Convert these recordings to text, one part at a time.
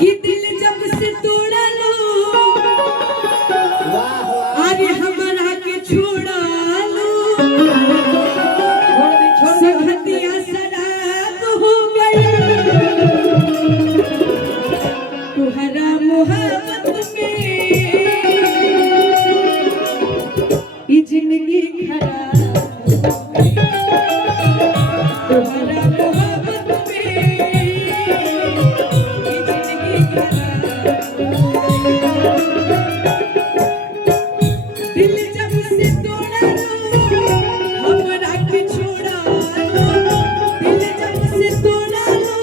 कि दिल जब से तोड़ा लो अरे हमारा के छोड़ा लो संगतिया शराब हो गई तुहरा मोहब्बत में ये जिंदगी खराब तुहरा मोहब्बत में ये जिंदगी खराब दिल जब से तोड़ा लो हमरा के छोड़ा लो दिल जब से तोड़ा लो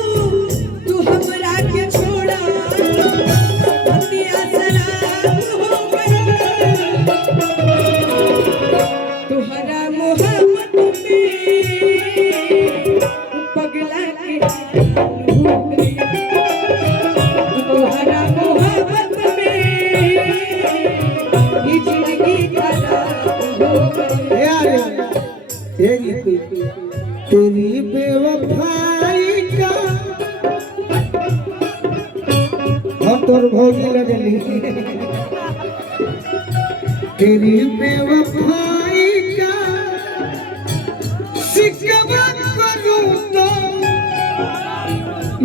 तू हमरा के छोड़ा संगतिया शराब हो गई तुहरा मोहब्बत में पगला के हो गई तुहरा मोहब्बत में ये जिंदगी खराब हो गई तेरी बेवफाई का हम तोर भोगी लगली तेरी बेवफाई का शिकवा करूं तो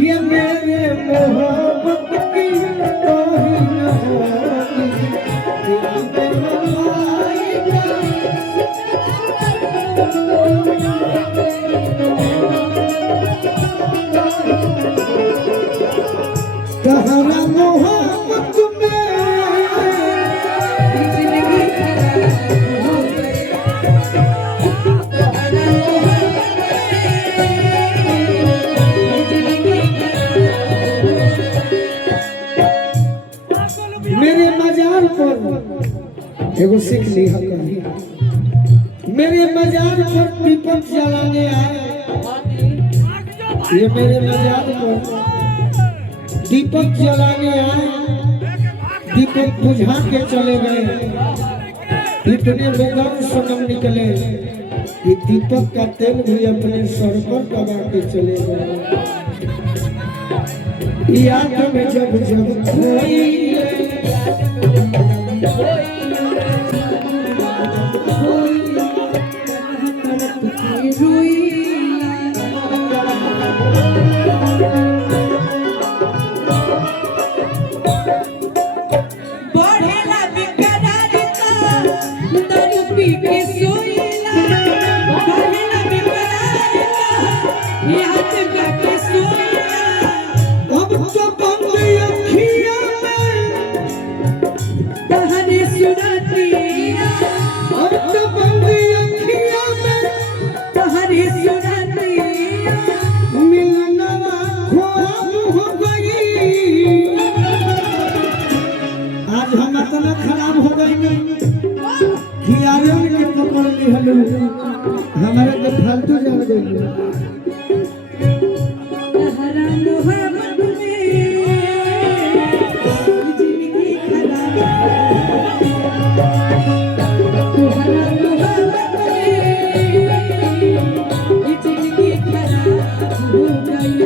ये मेरे मोहब्बत की तोहिन होगी तेरी बेवफाई का तहरा मोहब्बत में ये जिंदगी खराब हो गई तुहरा मोहब्बत में ये जिंदगी खराब हो गई मेरे मजार पर एगो सीख ली है कहीं मेरे मजार पर दीपक जलाने आए ये मेरे मजार पर दीपक जलाने आए दीपक बुझा के चले गए इतने बेदर्द सनम निकले कि दीपक का तेल भी अपने सर पर दबा के चले गए याद में जब जब खोई बढ़ेला बेकरारिता दारू पी के सोइला बढ़ेला बेकरारिता याद करके सोइला अब तो बंद अखियां में तहरे सुरतिया अब तो बंद अखियां में तहरे सुरतिया मिलनवा ख्वाब हो गई आज हम इतना खराब हो गई कि आर्यन के पकड़ ली हलो हमारे के फालतू जान गई तहरा मोहब्बत में ये जिंदगी खराब तुहरा मोहब्बत में ये जिंदगी खराब हो गई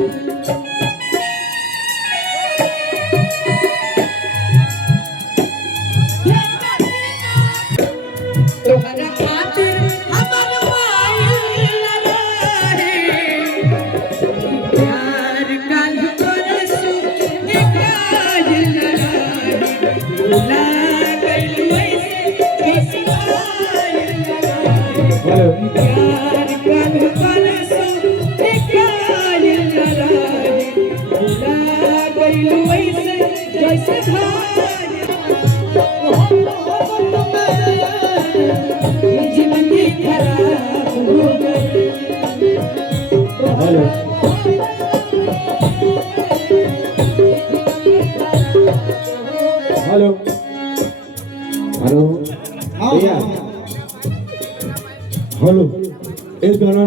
तोहरा खातिर हमर वाइल रहे प्यार काल परसु निकाल रहे भुला गइल वैसे कैसे आइल रहे प्यार काल परसु निकाल रहे भुला गइल वैसे कैसे भाइल ये जिंदगी खराब हो गई हेलो हेलो हेलो भैया हेलो एक गाना